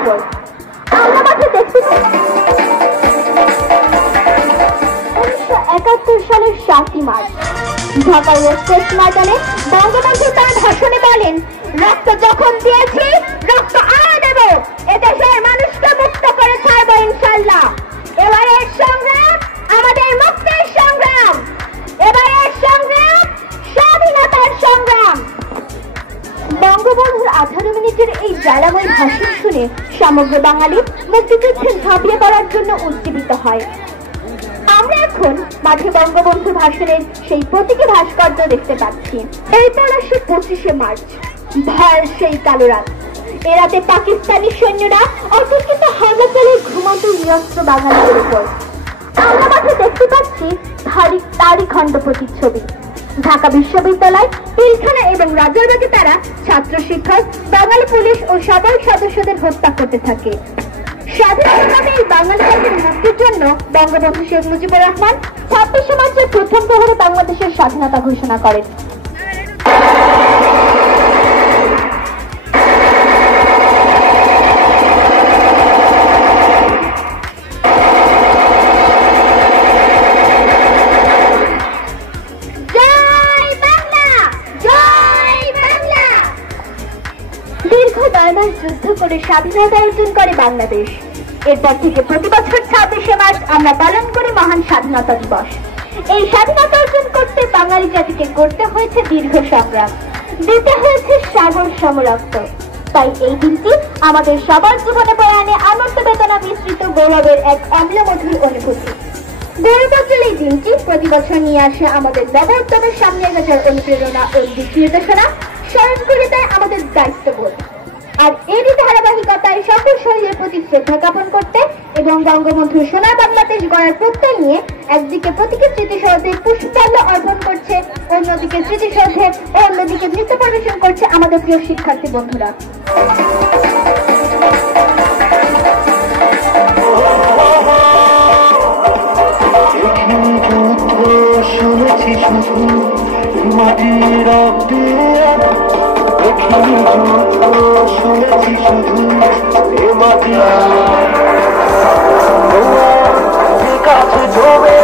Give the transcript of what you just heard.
উপর। আমরা মাঠে দেখতে 1971 সালের 7 মার্চ ঢাকা ওয়েস্ট ময়দানে বঙ্গবন্ধু তার ভাষণে বলেন, রক্ত যখন দিয়েছি রক্ত আরো দেব, এদেশের মানুষকে মুক্ত করে ছাড়বো ইনশাল্লাহ। এবারের সংগ্রাম আমাদের মুক্তির সংগ্রাম, এবারের সংগ্রাম স্বাধীনতার সংগ্রাম। বঙ্গবন্ধুর 18 মিনিটের এই জ্বালাময় ভাষণ শুনে সমগ্র বাঙালি মুক্তিযুদ্ধে ঝাঁপিয়ে পড়ার জন্য উজ্জীবিত হয়। আমরা এখন মাঠে বঙ্গবন্ধু ভাষণের সেই প্রতীকী ভাস্কর্য দেখতে পাচ্ছি। এরপর আসে 25শে মার্চ, ভয়ের সেই কালো রাত। এ রাতে পাকিস্তানি সৈন্যরা অতর্কিত হামলা চালিয়ে ঘুমন্ত নিরস্ত্র বাঙালিদের উপর। আমরা মাঠে দেখতে পাচ্ছি তারই খণ্ড প্রতিচ্ছবি। ঢাকা বিশ্ববিদ্যালয়, পিলখানা এবং রাজারবাগে তারা ছাত্র শিক্ষক, বাঙালি পুলিশ ও সকল সদস্যদের হত্যা করতে থাকে। স্বাধীনতাকামী বাঙালি জাতির মুক্তির জন্য বঙ্গবন্ধু শেখ মুজিবুর রহমান 26শে মার্চের প্রথম প্রহরে বাংলাদেশের স্বাধীনতা ঘোষণা করেন। দীর্ঘ 9 মাস যুদ্ধ করে স্বাধীনতা অর্জন করে বাংলাদেশ। এরপর থেকে প্রতি বছর 26শে মার্চ আমরা পালন করি মহান স্বাধীনতা দিবস। এই স্বাধীনতা অর্জন করতে বাঙালি জাতিকে করতে হয়েছে দীর্ঘ সংগ্রাম, দিতে হয়েছে সাগর সমরক্ত। তাই এই দিনটি আমাদের সবার জীবনে বয়ে আনে আনন্দ বেদনা মিশ্রিত গৌরবের এক অম্লমধুর অনুভূতি। গৌরবোজ্জ্বল এই দিনটি প্রতি বছর নিয়ে আসে আমাদের নবোদ্যমের সামনে যাওয়ার অনুপ্রেরণা ও দিক নির্দেশনা, স্মরণ করে দেয় আমাদের দায়িত্ববোধ। আর এরই ধারাবাহিকতায় সকল শহীদের প্রতি শ্রদ্ধা জ্ঞাপন করতে এবং বঙ্গবন্ধুর সোনার বাংলাদেশ গড়ার প্রত্যয় নিয়ে একদিকে প্রতীকী স্মৃতিসৌধে পুষ্পমাল্য অর্পণ করছে, অন্যদিকে স্মৃতিসৌধে ও অন্যদিকে নৃত্য পরিবেশন করছে আমাদের প্রিয় শিক্ষার্থী বন্ধুরা। শুনেছি শুধু মাটির শুনেছি শুধু এ মাটি কাছে জমে